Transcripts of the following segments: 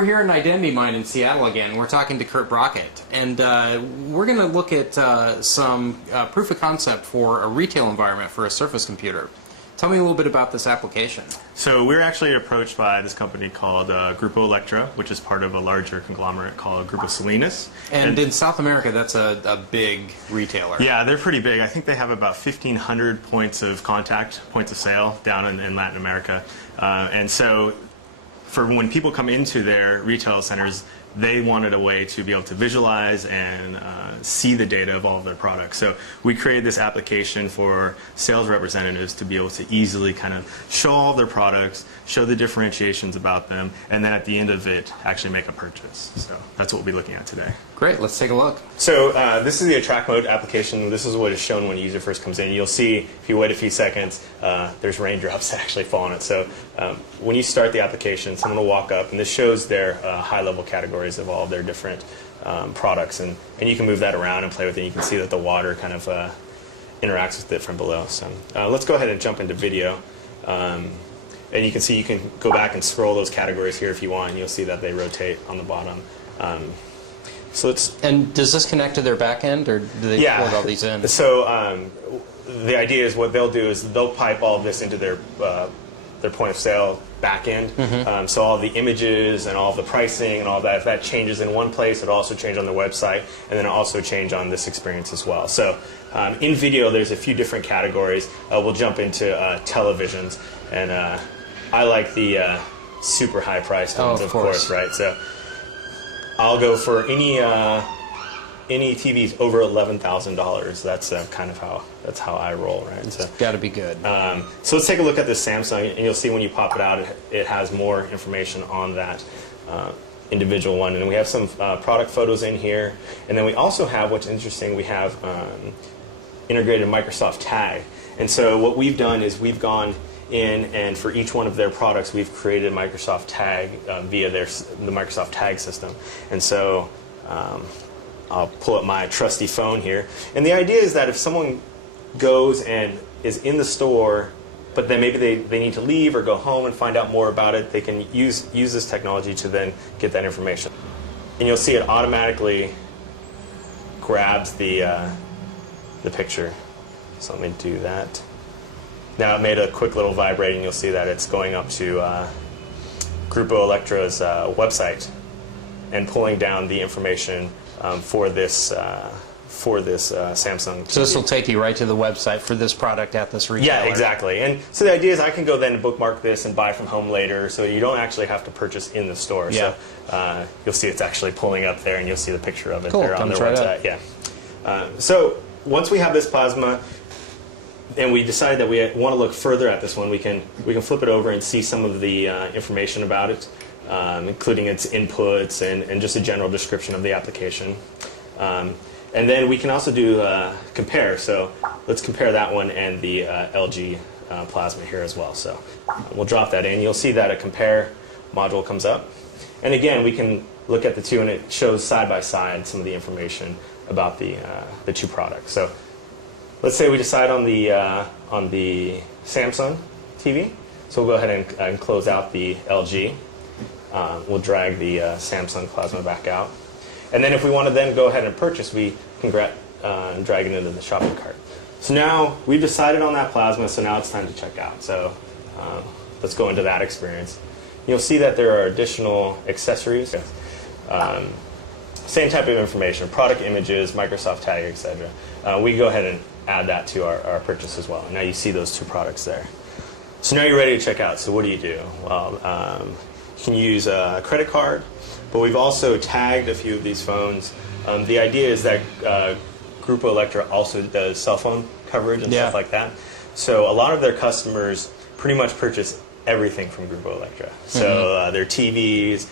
we're here in Identity Mind in Seattle again. We're talking to Kurt Brockett, and we're going to look at some proof of concept for a retail environment for a Surface computer. Tell me a little bit about this application. So we're actually approached by this company called Grupo Electra, which is part of a larger conglomerate called Grupo Salinas. And in South America, that's a big retailer. Yeah, they're pretty big. I think they have about 1,500 points of contact, points of sale down in Latin America. And so for when people come into their retail centers, they wanted a way to be able to visualize and see the data of all of their products. So we created this application for sales representatives to be able to easily kind of show all of their products, show the differentiations about them, and then at the end of it, actually make a purchase. So that's what we'll be looking at today. Great, let's take a look. So this is the attract mode application. This is what is shown when a user first comes in. You'll see, if you wait a few seconds, there's raindrops that actually fall on it. So when you start the application, someone will walk up, and this shows their high-level categories of all of their different products. And you can move that around and play with it. You can see that the water kind of interacts with it from below. So let's go ahead and jump into video. And you can see you can go back and scroll those categories here if you want, and you'll see that they rotate on the bottom. And does this connect to their back end, or do they port all these in? So the idea is what they'll do is they'll pipe all of this into their point of sale back end. Mm-hmm. So all the images and all of the pricing and all that, if that changes in one place, it'll also change on the website, and then it'll also change on this experience as well. So in video, there's a few different categories. We'll jump into televisions, and I like the super high priced ones, of course, right? So I'll go for any TVs over $11,000. That's kind of how I roll, right? It's got to be good. So let's take a look at this Samsung, and you'll see when you pop it out, it has more information on that individual one. And we have some product photos in here, and then we also have, what's interesting, we have integrated Microsoft Tag. And so what we've done is we've gone in, and for each one of their products, we've created Microsoft Tag via the Microsoft Tag system. And so I'll pull up my trusty phone here. And the idea is that if someone goes and is in the store, but then maybe they need to leave or go home and find out more about it, they can use this technology to then get that information. And you'll see it automatically grabs the picture. So let me do that. Now it made a quick little vibrate, and you'll see that it's going up to Grupo Electra's website and pulling down the information for this Samsung TV. So this will take you right to the website for this product at this retailer. Yeah, exactly. And so the idea is I can go then and bookmark this and buy from home later, so you don't actually have to purchase in the store. Yeah. So you'll see it's actually pulling up there, and you'll see the picture of it cool. there on Comes their right website. up. Yeah. So once we have this plasma, and we decided that we want to look further at this one, we can flip it over and see some of the information about it, including its inputs and just a general description of the application. And then we can also do compare. So let's compare that one and the LG plasma here as well. So we'll drop that in. You'll see that a compare module comes up. And again, we can look at the two, and it shows side by side some of the information about the two products. So let's say we decide on the Samsung TV. So we'll go ahead and close out the LG. We'll drag the Samsung plasma back out. And then if we want to then go ahead and purchase, we can drag it into the shopping cart. So now we've decided on that plasma, so now it's time to check out. So let's go into that experience. You'll see that there are additional accessories. Same type of information, product images, Microsoft Tag, etc. We go ahead and add that to our purchase as well. And now you see those two products there. So now you're ready to check out. So what do? Well, you can use a credit card, but we've also tagged a few of these phones. The idea is that Grupo Electra also does cell phone coverage and stuff like that. So a lot of their customers pretty much purchase everything from Grupo Electra. So their TVs,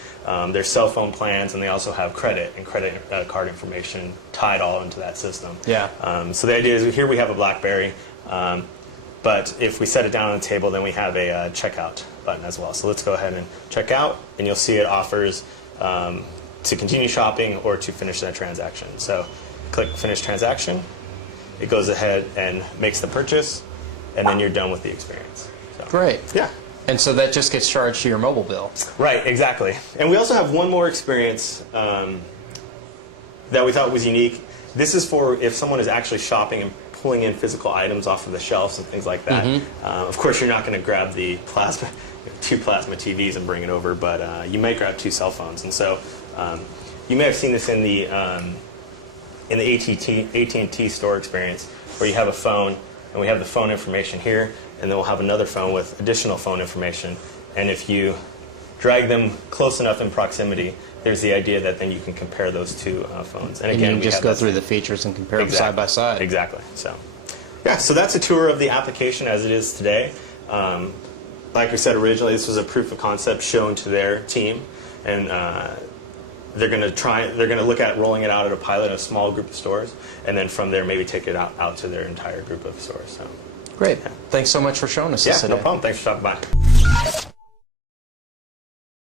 their cell phone plans, and they also have credit and credit card information tied all into that system. Yeah. So the idea is here we have a BlackBerry, but if we set it down on the table, then we have a checkout button as well. So let's go ahead and check out, and you'll see it offers to continue shopping or to finish that transaction. So click Finish Transaction. It goes ahead and makes the purchase, and then you're done with the experience. So, great. Yeah. And so that just gets charged to your mobile bill. Right, exactly. And we also have one more experience that we thought was unique. This is for if someone is actually shopping and pulling in physical items off of the shelves and things like that. Of course, you're not going to grab the two plasma TVs and bring it over, but you might grab 2 cell phones. And so you may have seen this in the AT&T store experience, where you have a phone, and we have the phone information here, and then we'll have another phone with additional phone information. And if you drag them close enough in proximity, there's the idea that then you can compare those 2 phones. And again, you just go through the features and compare them side by side. Exactly. So, yeah. So that's a tour of the application as it is today. Like we said originally, this was a proof of concept shown to their team, and they're going to look at rolling it out at a pilot in a small group of stores, and then from there maybe take it out to their entire group of stores. So, great. Yeah. Thanks so much for showing us this today. No problem. Thanks for stopping by.